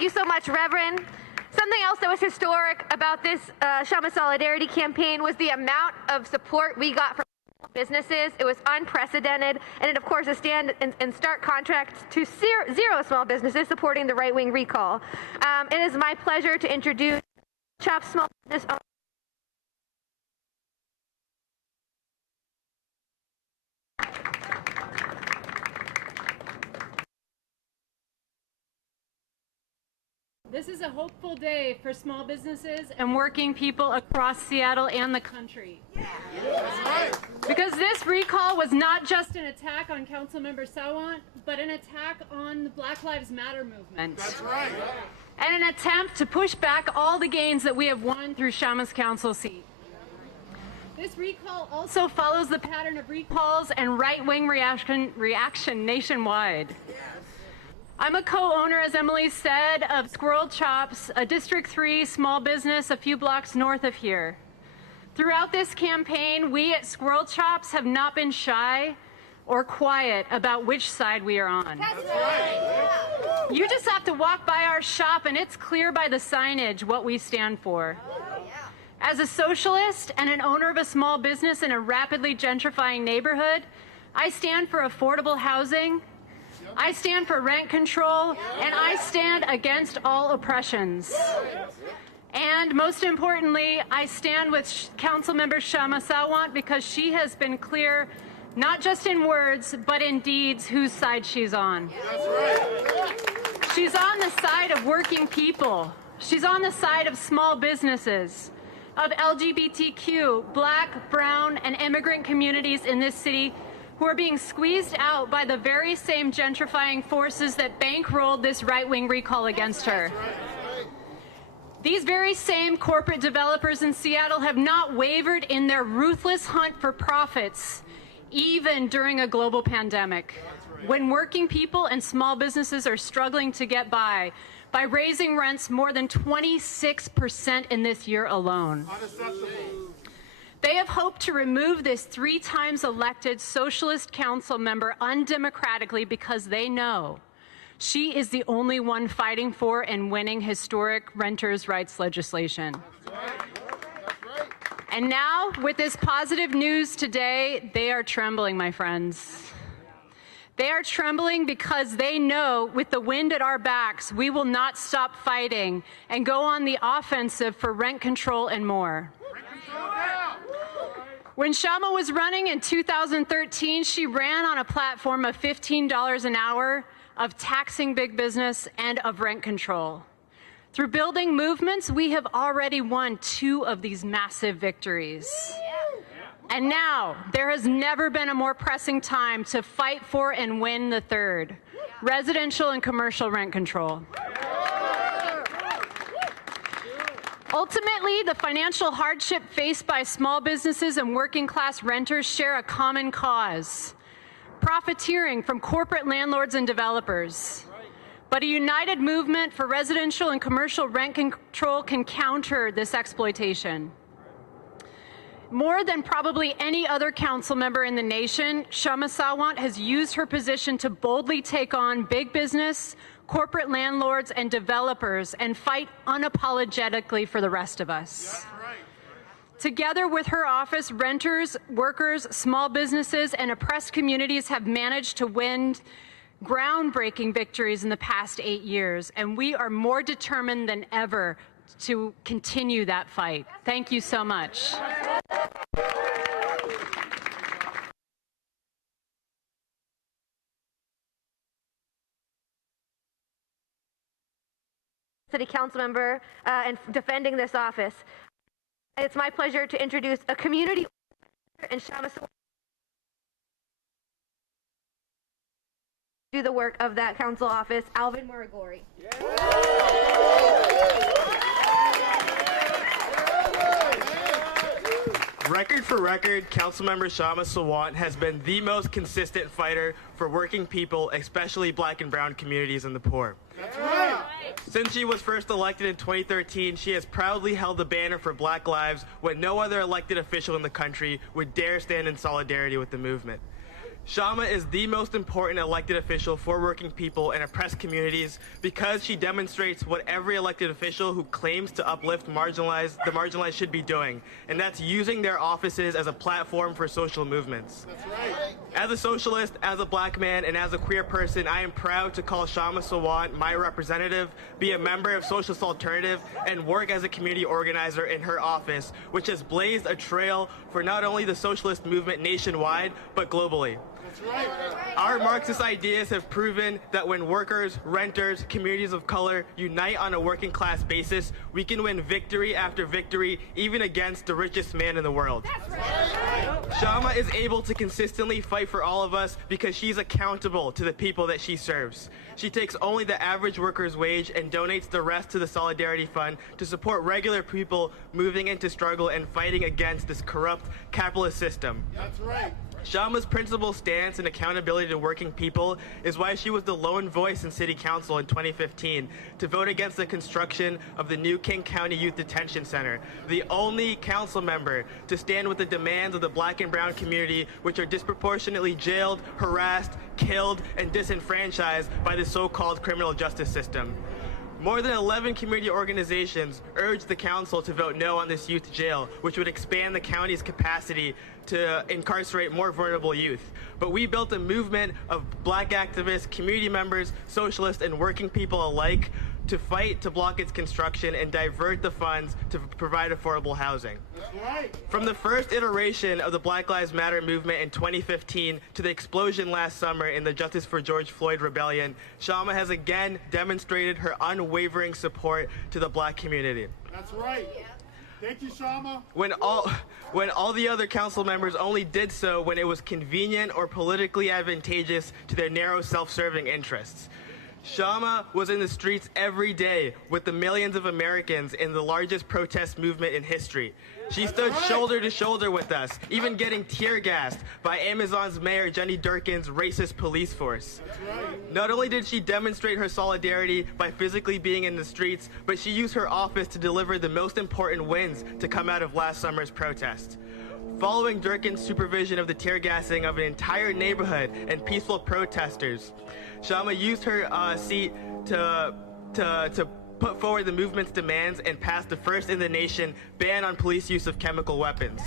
Thank you so much, Reverend. Something else that was historic about this Kshama Solidarity campaign was the amount of support we got from businesses. It was unprecedented, and it, of course, is stand in stark contrast to zero small businesses supporting the right-wing recall. It is my pleasure to introduce CHOP Small Business Owners. This is a hopeful day for small businesses and working people across Seattle and the country. Yeah. That's right. Because this recall was not just an attack on Councilmember Sawant, but an attack on the Black Lives Matter movement. That's right. And an attempt to push back all the gains that we have won through Kshama's council seat. This recall also follows the pattern of recalls and right-wing reaction nationwide. I'm a co-owner, as Emily said, of Squirrel Chops, a District 3 small business a few blocks north of here. Throughout this campaign, we at Squirrel Chops have not been shy or quiet about which side we are on. That's right. You just have to walk by our shop and it's clear by the signage what we stand for. As a socialist and an owner of a small business in a rapidly gentrifying neighborhood, I stand for affordable housing, I stand for rent control, and I stand against all oppressions. And most importantly, I stand with Councilmember Kshama Sawant because she has been clear, not just in words, but in deeds, whose side she's on. That's right. She's on the side of working people. She's on the side of small businesses, of LGBTQ, Black, Brown, and immigrant communities in this city who are being squeezed out by the very same gentrifying forces that bankrolled this right-wing recall against her. These very same corporate developers in Seattle have not wavered in their ruthless hunt for profits, even during a global pandemic. When working people and small businesses are struggling to get by raising rents more than 26% in this year alone. They have hoped to remove this 3 times elected socialist council member undemocratically because they know she is the only one fighting for and winning historic renters' rights legislation. That's right. And now, with this positive news today, they are trembling, my friends. They are trembling because they know with the wind at our backs, we will not stop fighting and go on the offensive for rent control and more. When Kshama was running in 2013, she ran on a platform of $15 an hour, of taxing big business, and of rent control. Through building movements, we have already won 2 of these massive victories. And now, there has never been a more pressing time to fight for and win the 3rd, residential and commercial rent control. Ultimately, the financial hardship faced by small businesses and working-class renters share a common cause: profiteering from corporate landlords and developers. But a united movement for residential and commercial rent control can counter this exploitation. More than probably any other council member in the nation, Kshama Sawant has used her position to boldly take on big business, corporate landlords, and developers and fight unapologetically for the rest of us. That's right. Together with her office, renters, workers, small businesses, and oppressed communities have managed to win groundbreaking victories in the past 8 years, and we are more determined than ever to continue that fight. Thank you so much. City council member and defending this office. It's my pleasure to introduce a community in Kshama Sawant do the work of that council office, Alvin Muragori. Record for record, Councilmember Kshama Sawant has been the most consistent fighter for working people, especially Black and brown communities and the poor. That's right. Since she was first elected in 2013, she has proudly held the banner for Black lives when no other elected official in the country would dare stand in solidarity with the movement. Kshama is the most important elected official for working people and oppressed communities because she demonstrates what every elected official who claims to uplift the marginalized should be doing, and that's using their offices as a platform for social movements. That's right. As a socialist, as a black man, and as a queer person, I am proud to call Kshama Sawant my representative, be a member of Socialist Alternative, and work as a community organizer in her office, which has blazed a trail for not only the socialist movement nationwide, but globally. That's right. Our Marxist ideas have proven that when workers, renters, communities of color unite on a working class basis, we can win victory after victory, even against the richest man in the world. Kshama is able to consistently fight for all of us because she's accountable to the people that she serves. She takes only the average worker's wage and donates the rest to the Solidarity Fund to support regular people moving into struggle and fighting against this corrupt capitalist system. That's right. Kshama's principal stance and accountability to working people is why she was the lone voice in City Council in 2015 to vote against the construction of the new King County Youth Detention Center, the only council member to stand with the demands of the black and brown community, which are disproportionately jailed, harassed, killed, and disenfranchised by the so-called criminal justice system. More than 11 community organizations urged the council to vote no on this youth jail, which would expand the county's capacity to incarcerate more vulnerable youth. But we built a movement of black activists, community members, socialists, and working people alike to fight to block its construction and divert the funds to provide affordable housing. That's right. From the first iteration of the Black Lives Matter movement in 2015 to the explosion last summer in the Justice for George Floyd rebellion, Kshama has again demonstrated her unwavering support to the black community. That's right. Thank you, Kshama. When all the other council members only did so when it was convenient or politically advantageous to their narrow self-serving interests. Kshama was in the streets every day with the millions of Americans in the largest protest movement in history. She stood shoulder to shoulder with us, even getting tear gassed by Amazon's mayor Jenny Durkin's racist police force. Not only did she demonstrate her solidarity by physically being in the streets, but she used her office to deliver the most important wins to come out of last summer's protest. Following Durkin's supervision of the tear gassing of an entire neighborhood and peaceful protesters, Kshama used her seat to put forward the movement's demands and passed the first in the nation ban on police use of chemical weapons.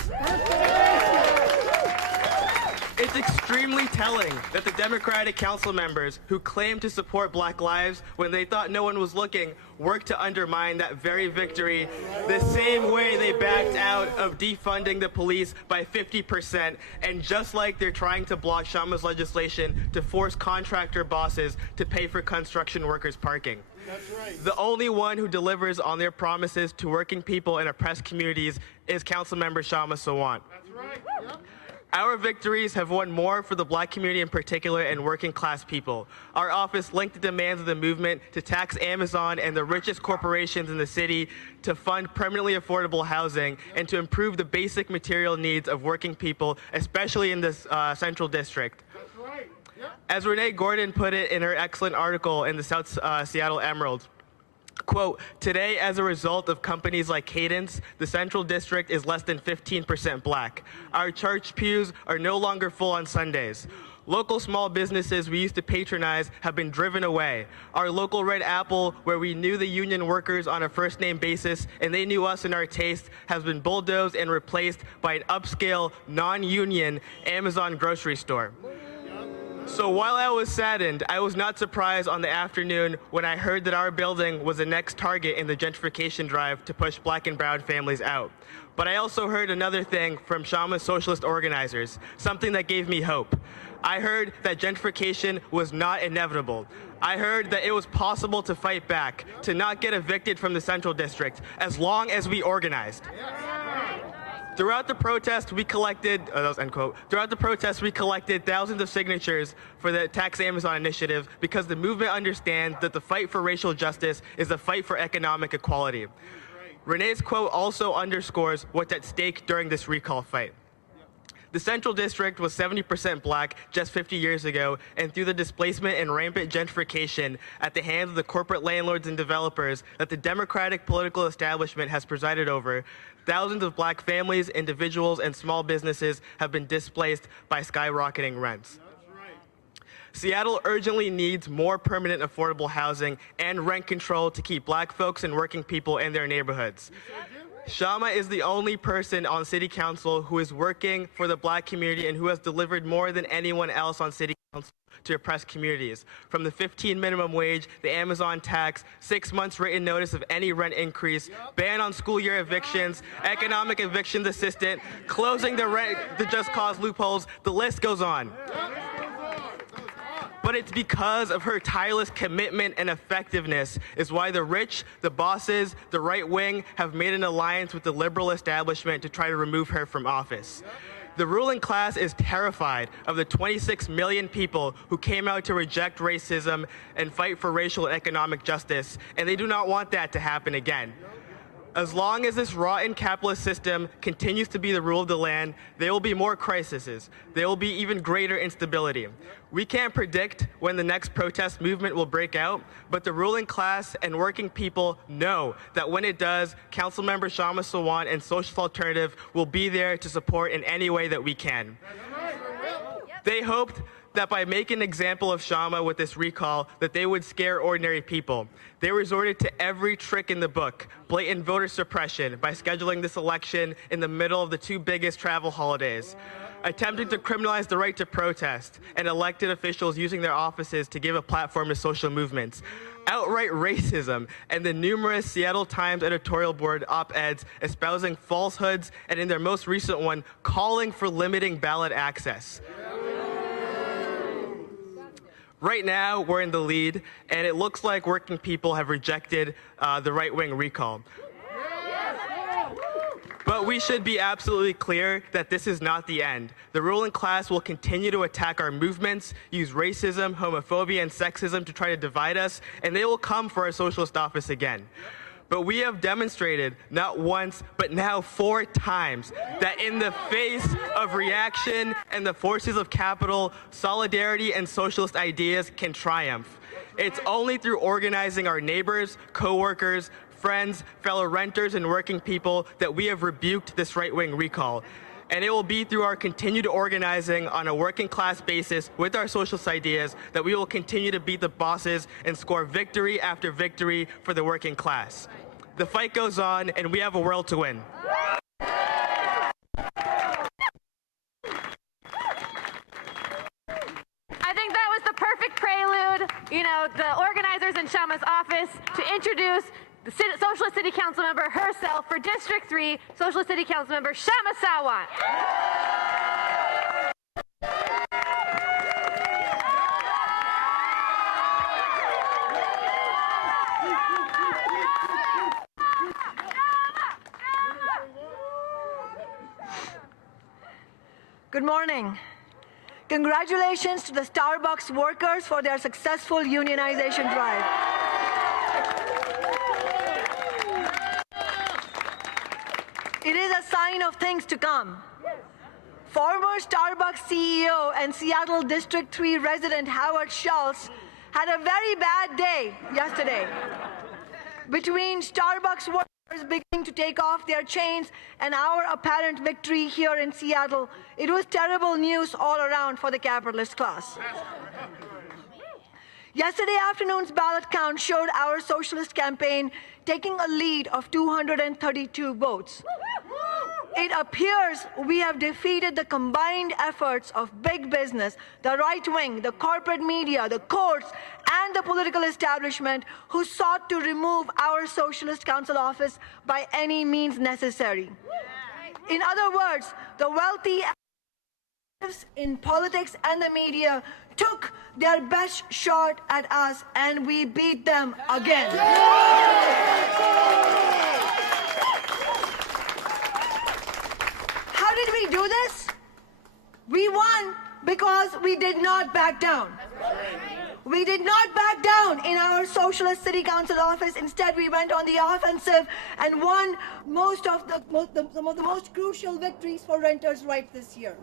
It's extremely telling that the Democratic council members who claim to support Black lives when they thought no one was looking worked to undermine that very victory the same way they backed out of defunding the police by 50%, and just like they're trying to block Kshama's legislation to force contractor bosses to pay for construction workers' parking. That's right. The only one who delivers on their promises to working people and oppressed communities is Councilmember Kshama Sawant. That's right. Yep. Our victories have won more for the black community in particular and working class people. Our office linked the demands of the movement to tax Amazon and the richest corporations in the city, to fund permanently affordable housing, and to improve the basic material needs of working people, especially in this central district. That's right. Yep. As Renee Gordon put it in her excellent article in the South Seattle Emerald, quote, today, as a result of companies like Cadence, the Central District is less than 15% black. Our church pews are no longer full on Sundays. Local small businesses we used to patronize have been driven away. Our local Red Apple, where we knew the union workers on a first-name basis and they knew us and our taste, has been bulldozed and replaced by an upscale, non-union Amazon grocery store. So while I was saddened, I was not surprised on the afternoon when I heard that our building was the next target in the gentrification drive to push black and brown families out. But I also heard another thing from Kshama's socialist organizers, something that gave me hope. I heard that gentrification was not inevitable. I heard that it was possible to fight back, to not get evicted from the Central District, as long as we organized. Throughout the protest, we collected, that was end quote. Throughout the protest, we collected thousands of signatures for the Tax Amazon initiative because the movement understands that the fight for racial justice is a fight for economic equality. Renee's quote also underscores what's at stake during this recall fight. The Central District was 70% black just 50 years ago, and through the displacement and rampant gentrification at the hands of the corporate landlords and developers that the Democratic political establishment has presided over, thousands of black families, individuals, and small businesses have been displaced by skyrocketing rents. Seattle urgently needs more permanent affordable housing and rent control to keep black folks and working people in their neighborhoods. Kshama is the only person on City Council who is working for the black community and who has delivered more than anyone else on City Council to oppressed communities. From the 15 minimum wage, the Amazon tax, 6 months written notice of any rent increase, ban on school year evictions, economic evictions assistant, closing the rent, the just cause loopholes, the list goes on. But it's because of her tireless commitment and effectiveness is why the rich, the bosses, the right wing have made an alliance with the liberal establishment to try to remove her from office. The ruling class is terrified of the 26 million people who came out to reject racism and fight for racial and economic justice, and they do not want that to happen again. As long as this rotten capitalist system continues to be the rule of the land, there will be more crises. There will be even greater instability. We can't predict when the next protest movement will break out, but the ruling class and working people know that when it does, Councilmember Kshama Sawant and Socialist Alternative will be there to support in any way that we can. They hoped that by making an example of Kshama with this recall, that they would scare ordinary people. They resorted to every trick in the book, blatant voter suppression by scheduling this election in the middle of the two biggest travel holidays, attempting to criminalize the right to protest, and elected officials using their offices to give a platform to social movements, outright racism, and the numerous Seattle Times editorial board op-eds espousing falsehoods, and in their most recent one, calling for limiting ballot access. Right now, we're in the lead, and it looks like working people have rejected the right-wing recall. But we should be absolutely clear that this is not the end. The ruling class will continue to attack our movements, use racism, homophobia, and sexism to try to divide us, and they will come for our socialist office again. But we have demonstrated, not once, but now 4 times, that in the face of reaction and the forces of capital, solidarity and socialist ideas can triumph. It's only through organizing our neighbors, co-workers, friends, fellow renters, and working people that we have rebuked this right-wing recall. And it will be through our continued organizing on a working class basis with our socialist ideas that we will continue to beat the bosses and score victory after victory for the working class. The fight goes on, and we have a world to win. I think that was the perfect prelude, the organizers in Kshama's office to introduce the Socialist City Council member herself for District 3, Socialist City Council member Kshama Sawant. Good morning. Congratulations to the Starbucks workers for their successful unionization drive. It is a sign of things to come. Former Starbucks CEO and Seattle District 3 resident Howard Schultz had a very bad day yesterday. Between Starbucks workers beginning to take off their chains and our apparent victory here in Seattle, it was terrible news all around for the capitalist class. Yesterday afternoon's ballot count showed our socialist campaign taking a lead of 232 votes. It appears we have defeated the combined efforts of big business, the right wing, the corporate media, the courts, and the political establishment who sought to remove our Socialist Council office by any means necessary. In other words, the wealthy in politics and the media took their best shot at us, and we beat them again. How did we do this? We won because we did not back down. We did not back down in our Socialist City Council office. Instead, we went on the offensive and won some of the most crucial victories for renters' rights this year.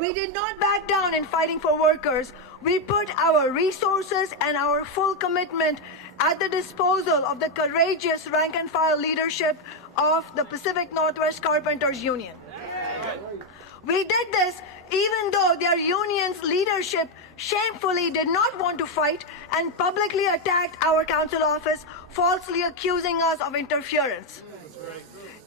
We did not back down in fighting for workers. We put our resources and our full commitment at the disposal of the courageous rank-and-file leadership of the Pacific Northwest Carpenters Union. We did this even though their union's leadership shamefully did not want to fight and publicly attacked our council office, falsely accusing us of interference.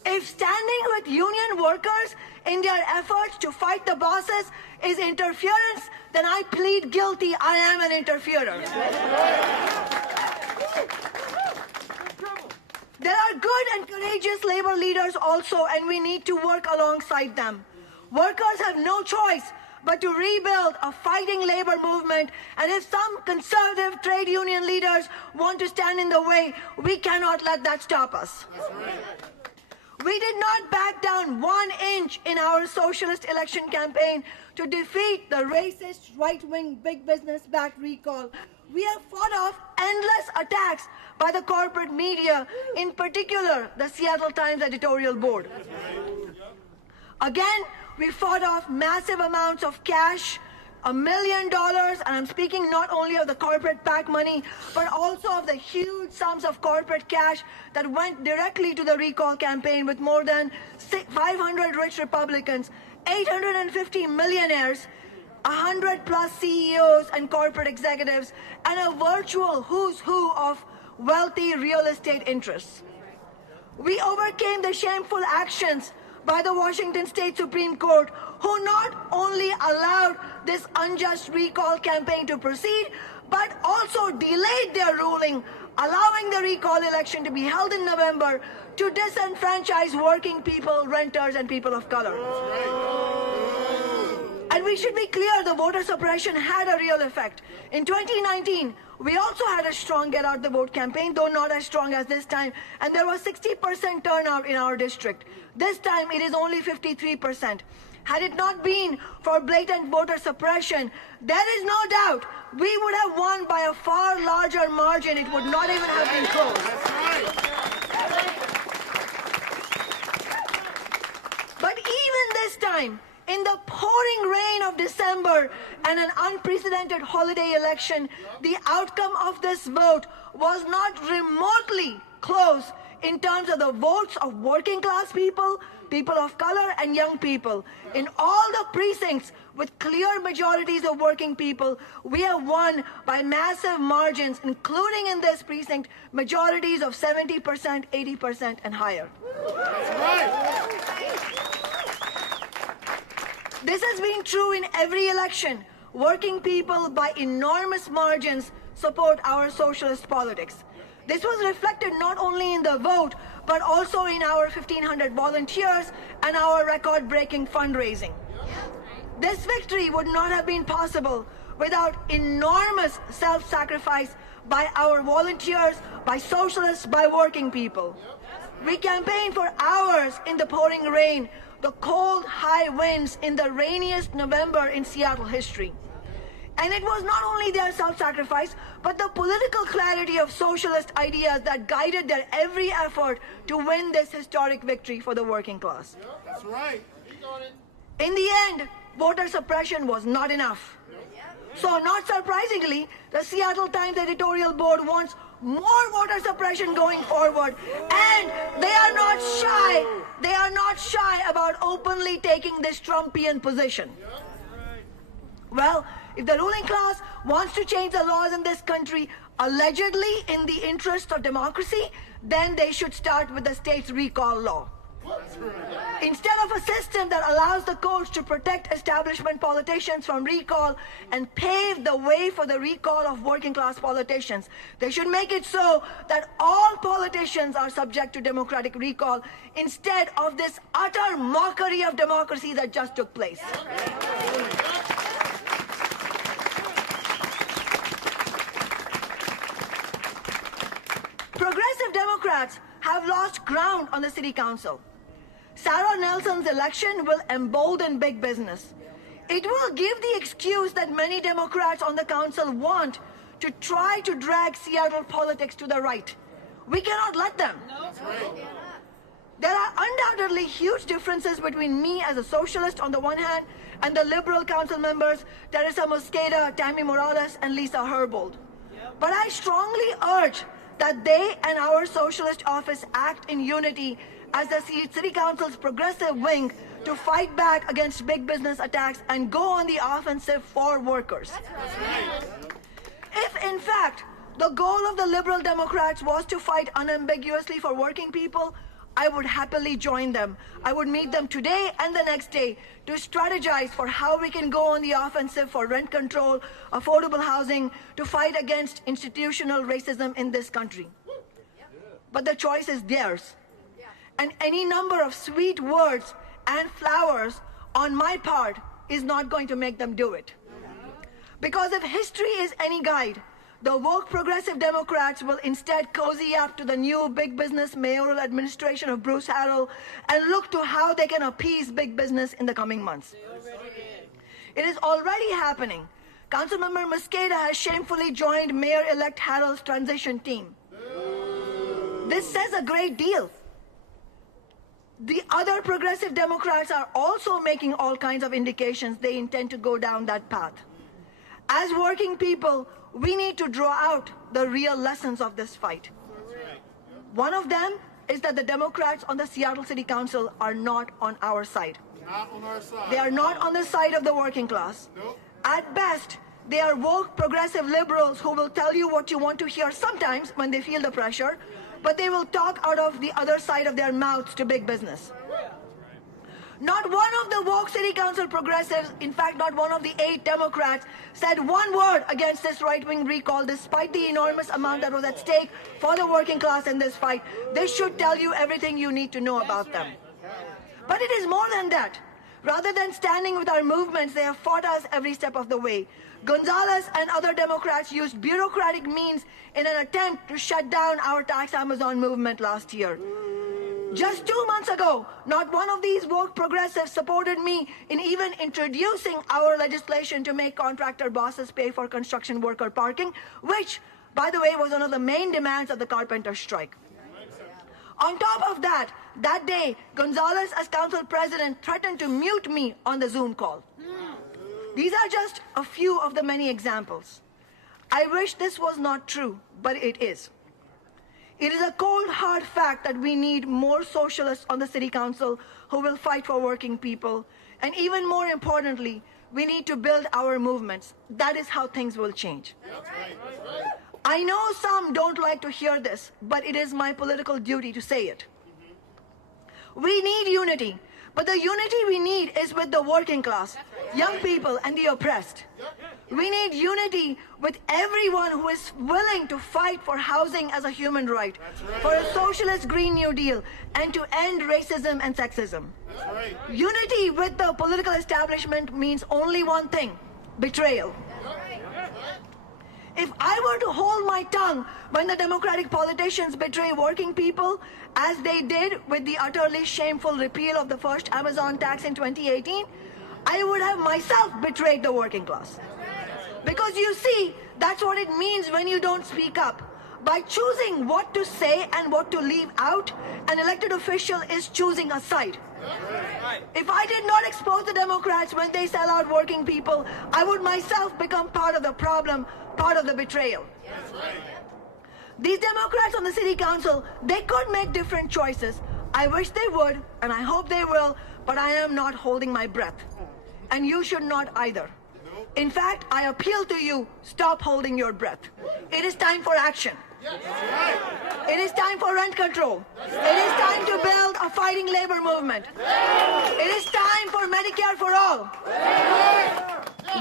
If standing with union workers in their efforts to fight the bosses is interference, then I plead guilty. I am an interferer. There are good and courageous labor leaders also, and we need to work alongside them. Workers have no choice but to rebuild a fighting labor movement, and if some conservative trade union leaders want to stand in the way, we cannot let that stop us. We did not back down 1 inch in our socialist election campaign to defeat the racist, right-wing, big business-backed recall. We have fought off endless attacks by the corporate media, in particular the Seattle Times editorial board. Again, we fought off massive amounts of cash, $1 million, and I'm speaking not only of the corporate PAC money, but also of the huge sums of corporate cash that went directly to the recall campaign, with more than 500 rich Republicans, 850 millionaires, 100 plus CEOs and corporate executives, and a virtual who's who of wealthy real estate interests. We overcame the shameful actions by the Washington State Supreme Court, who not only allowed this unjust recall campaign to proceed, but also delayed their ruling, allowing the recall election to be held in November to disenfranchise working people, renters, and people of color. And we should be clear, the voter suppression had a real effect. In 2019, we also had a strong get out the vote campaign, though not as strong as this time, and there was 60% turnout in our district. This time it is only 53%. Had it not been for blatant voter suppression, there is no doubt we would have won by a far larger margin. It would not even have been close. But even this time, in the pouring rain of December and an unprecedented holiday election, the outcome of this vote was not remotely close in terms of the votes of working class people, people of color, and young people. In all the precincts with clear majorities of working people, we have won by massive margins, including in this precinct, majorities of 70%, 80%, and higher. This has been true in every election. Working people by enormous margins support our socialist politics. This was reflected not only in the vote, but also in our 1,500 volunteers and our record-breaking fundraising. This victory would not have been possible without enormous self-sacrifice by our volunteers, by socialists, by working people. We campaigned for hours in the pouring rain, the cold, high winds in the rainiest November in Seattle history. And it was not only their self-sacrifice, but the political clarity of socialist ideas that guided their every effort to win this historic victory for the working class. That's right. In the end, voter suppression was not enough. So, not surprisingly, the Seattle Times editorial board wants more voter suppression going forward, and they are not shy. They are not shy about openly taking this Trumpian position. Well, if the ruling class wants to change the laws in this country, allegedly in the interest of democracy, then they should start with the state's recall law. Instead of a system that allows the courts to protect establishment politicians from recall and pave the way for the recall of working class politicians, they should make it so that all politicians are subject to democratic recall instead of this utter mockery of democracy that just took place. Progressive Democrats have lost ground on the city council. Sarah Nelson's election will embolden big business. It will give the excuse that many Democrats on the council want to try to drag Seattle politics to the right. We cannot let them. There are undoubtedly huge differences between me as a socialist on the one hand and the liberal council members Teresa Mosqueda, Tammy Morales, and Lisa Herbold. But I strongly urge that they and our socialist office act in unity as the City Council's progressive wing to fight back against big business attacks and go on the offensive for workers. If, in fact, the goal of the liberal Democrats was to fight unambiguously for working people, I would happily join them. I would meet them today and the next day to strategize for how we can go on the offensive for rent control, affordable housing, to fight against institutional racism in this country. But the choice is theirs. And any number of sweet words and flowers on my part is not going to make them do it. Because if history is any guide, the woke progressive Democrats will instead cozy up to the new big business mayoral administration of Bruce Harrell and look to how they can appease big business in the coming months. It is already happening. Councilmember Mosqueda has shamefully joined Mayor-elect Harrell's transition team. This says a great deal. The other progressive Democrats are also making all kinds of indications they intend to go down that path. As working people, we need to draw out the real lessons of this fight. One of them is that the Democrats on the Seattle City Council are not on our side. Not on our side. They are not on the side of the working class. Nope. At best, they are woke progressive liberals who will tell you what you want to hear sometimes when they feel the pressure, but they will talk out of the other side of their mouths to big business. Not one of the woke city council progressives, in fact not one of the 8 Democrats, said one word against this right-wing recall despite the enormous amount that was at stake for the working class in this fight. This should tell you everything you need to know about them. But it is more than that. Rather than standing with our movements, they have fought us every step of the way. Gonzalez and other Democrats used bureaucratic means in an attempt to shut down our Tax Amazon movement last year. Just 2 months ago, not one of these woke progressives supported me in even introducing our legislation to make contractor bosses pay for construction worker parking, which, by the way, was one of the main demands of the carpenter strike. On top of that, that day, Gonzalez, as council president, threatened to mute me on the Zoom call. These are just a few of the many examples. I wish this was not true, but it is. It is a cold, hard fact that we need more socialists on the city council who will fight for working people. And even more importantly, we need to build our movements. That is how things will change. I know some don't like to hear this, but it is my political duty to say it. We need unity, but the unity we need is with the working class, young people, and the oppressed. We need unity with everyone who is willing to fight for housing as a human right, for a socialist Green New Deal, and to end racism and sexism. Unity with the political establishment means only one thing: betrayal. If I were to hold my tongue when the Democratic politicians betray working people, as they did with the utterly shameful repeal of the first Amazon tax in 2018, I would have myself betrayed the working class. Because you see, that's what it means when you don't speak up. By choosing what to say and what to leave out, an elected official is choosing a side. If I did not expose the Democrats when they sell out working people, I would myself become part of the problem, part of the betrayal. These Democrats on the city council, they could make different choices. I wish they would, and I hope they will, but I am not holding my breath. And you should not either. In fact, I appeal to you, stop holding your breath. It is time for action. It is time for rent control. It is time to build a fighting labor movement. It is time for Medicare for all.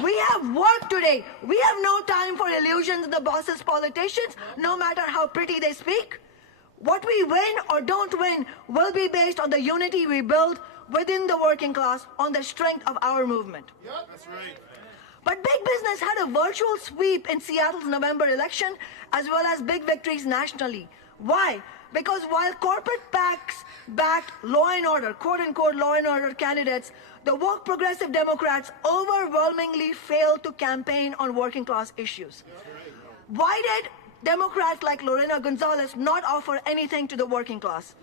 We have work today. We have no time for illusions of the boss's politicians, no matter how pretty they speak. What we win or don't win will be based on the unity we build within the working class, on the strength of our movement. That's right. But big business had a virtual sweep in Seattle's November election, as well as big victories nationally. Why? Because while corporate PACs backed law and order, quote-unquote law and order candidates, the woke progressive Democrats overwhelmingly failed to campaign on working class issues. Why did Democrats like Lorena Gonzalez not offer anything to the working class?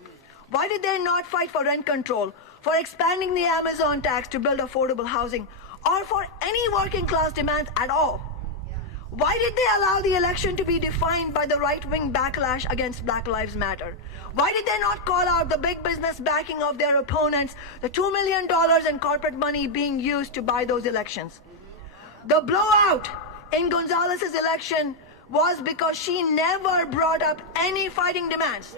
Why did they not fight for rent control, for expanding the Amazon tax to build affordable housing, or for any working class demands at all? Why did they allow the election to be defined by the right-wing backlash against Black Lives Matter? Why did they not call out the big business backing of their opponents, the $2 million in corporate money being used to buy those elections? The blowout in Gonzalez's election was because she never brought up any fighting demands.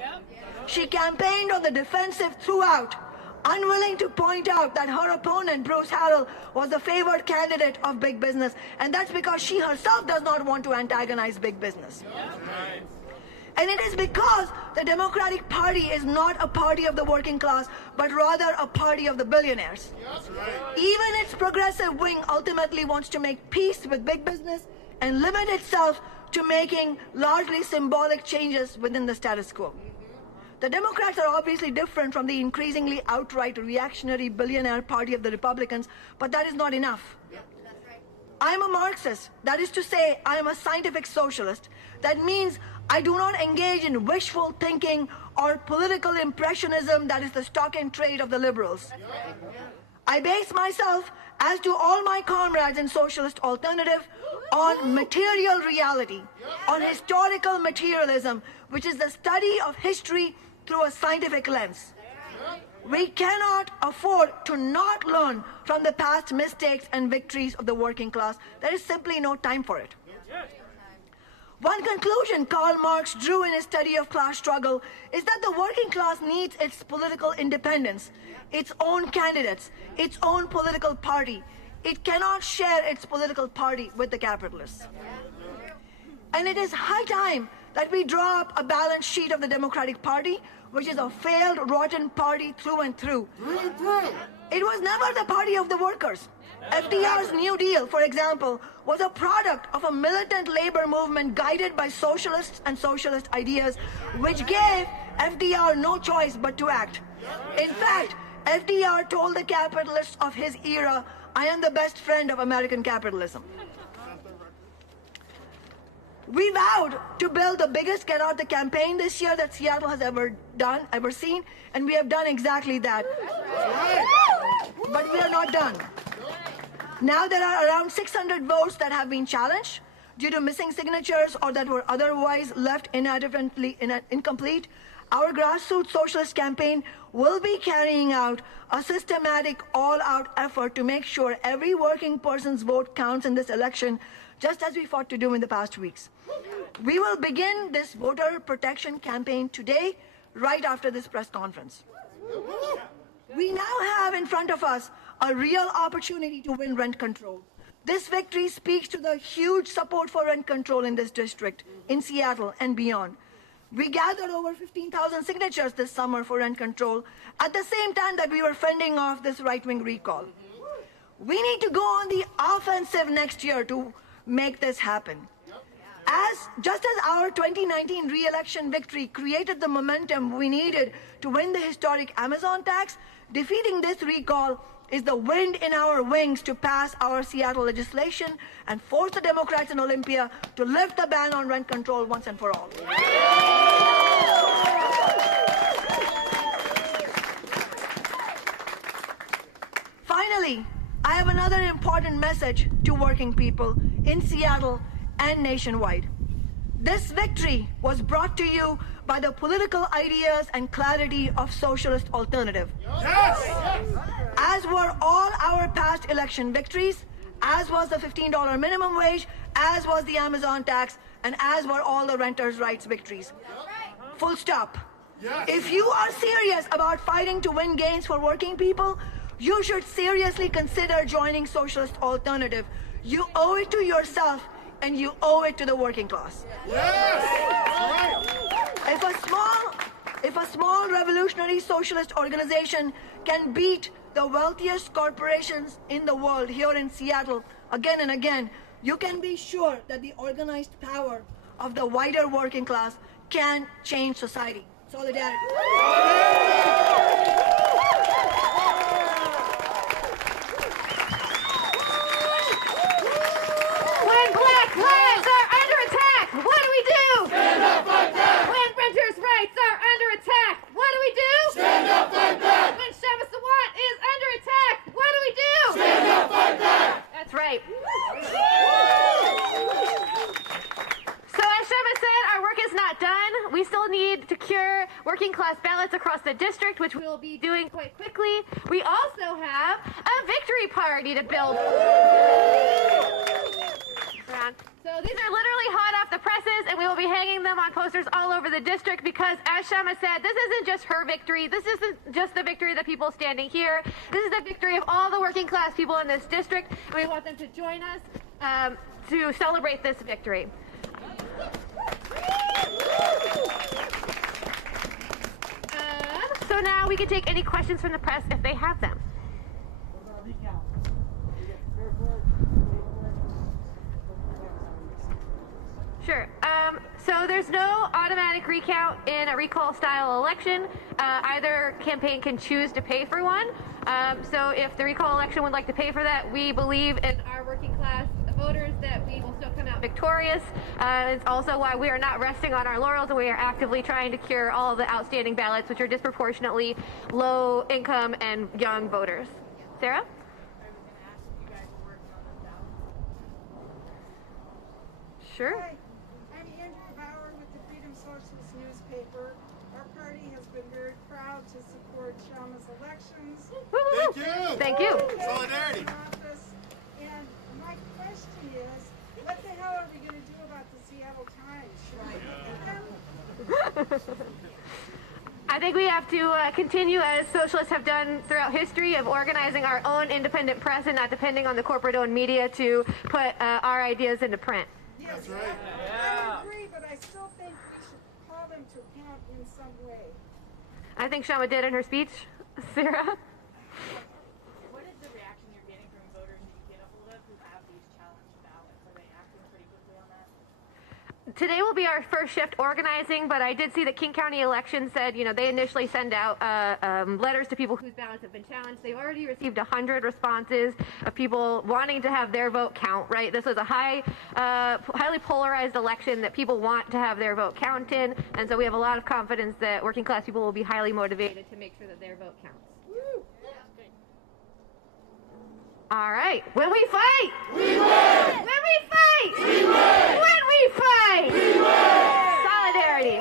She campaigned on the defensive throughout, unwilling to point out that her opponent, Bruce Harrell, was the favored candidate of big business, and that's because she herself does not want to antagonize big business. And it is because the Democratic Party is not a party of the working class, but rather a party of the billionaires. Even its progressive wing ultimately wants to make peace with big business and limit itself to making largely symbolic changes within the status quo. The Democrats are obviously different from the increasingly outright reactionary billionaire party of the Republicans, but that is not enough. I'm a Marxist. That is to say, I am a scientific socialist. That means I do not engage in wishful thinking or political impressionism that is the stock and trade of the liberals. I base myself, as do all my comrades in socialist alternative, on material reality, on historical materialism, which is the study of history through a scientific lens. We cannot afford to not learn from the past mistakes and victories of the working class. There is simply no time for it. One conclusion Karl Marx drew in his study of class struggle is that the working class needs its political independence, its own candidates, its own political party. It cannot share its political party with the capitalists. And it is high time that we draw up a balance sheet of the Democratic Party, which is a failed, rotten party through and through. It was never the party of the workers. FDR's New Deal, for example, was a product of a militant labor movement guided by socialists and socialist ideas, which gave FDR no choice but to act. In fact, FDR told the capitalists of his era, "I am the best friend of American capitalism." We vowed to build the biggest Get Out the campaign this year that Seattle has ever seen, and we have done exactly that. But we are not done. Now there are around 600 votes that have been challenged due to missing signatures or that were otherwise left inadvertently incomplete. Our grassroots socialist campaign will be carrying out a systematic, all-out effort to make sure every working person's vote counts in this election, just as we fought to do in the past weeks. We will begin this voter protection campaign today, right after this press conference. We now have in front of us a real opportunity to win rent control. This victory speaks to the huge support for rent control in this district, in Seattle and beyond. We gathered over 15,000 signatures this summer for rent control at the same time that we were fending off this right-wing recall. We need to go on the offensive next year to make this happen. Just as our 2019 re-election victory created the momentum we needed to win the historic Amazon tax, defeating this recall is the wind in our wings to pass our Seattle legislation and force the Democrats in Olympia to lift the ban on rent control once and for all. Finally, I have another important message to working people in Seattle and nationwide. This victory was brought to you by the political ideas and clarity of socialist alternative. As were all our past election victories, as was the $15 minimum wage, as was the Amazon tax, and as were all the renters' rights victories. Full stop. If you are serious about fighting to win gains for working people, you should seriously consider joining socialist alternative. You owe it to yourself, and you owe it to the working class. If a small revolutionary socialist organization can beat the wealthiest corporations in the world here in Seattle again and again, you can be sure that the organized power of the wider working class can change society. Solidarity. When black lives are under attack, what do we do? Stand up like that. When renters' rights are under attack, what do we do? Stand up like that. When Kshama Sawant is under attack, what do we do? Stand up like that. That's right. still need to cure working class ballots across the district, which we will be doing quite quickly. We also have a victory party to build. So these are literally hot off the presses, and we will be hanging them on posters all over the district because, as Kshama said, this isn't just her victory. This isn't just the victory of the people standing here. This is the victory of all the working class people in this district, and we want them to join us to celebrate this victory. So now we can take any questions from the press if they have them. Sure. So there's no automatic recount in a recall-style election. Either campaign can choose to pay for one. So if the recall election would like to pay for that, we believe in our working class voters that we will still come out victorious. It's also why we are not resting on our laurels, and we are actively trying to cure all of the outstanding ballots, which are disproportionately low income and young voters. Sarah? Sure. Hi, I'm Andrew Bauer with the Freedom Socialist newspaper. Our party has been very proud to support Kshama's elections. Thank you. Thank you. Solidarity. And my question is, what the hell are we going to do about the Seattle Times? Should I look at them? I think we have to continue, as socialists have done throughout history, of organizing our own independent press and not depending on the corporate-owned media to put our ideas into print. Yes, That's right. I agree, but I still think we should call them to account in some way. I think Kshama did in her speech. Sarah? What is the reaction you're getting from voters that you get a hold of who have these challenge ballots? Are they acting pretty quickly on that? Today will be our first shift organizing, but I did see that King County Elections said, they initially send out letters to people whose ballots have been challenged. They've already received 100 responses of people wanting to have their vote count, right? This was a highly polarized election that people want to have their vote counted, and so we have a lot of confidence that working class people will be highly motivated to make sure that their vote counts. All right. When we fight, we win. When we fight, we win. When we fight, we win. Solidarity.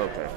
Okay.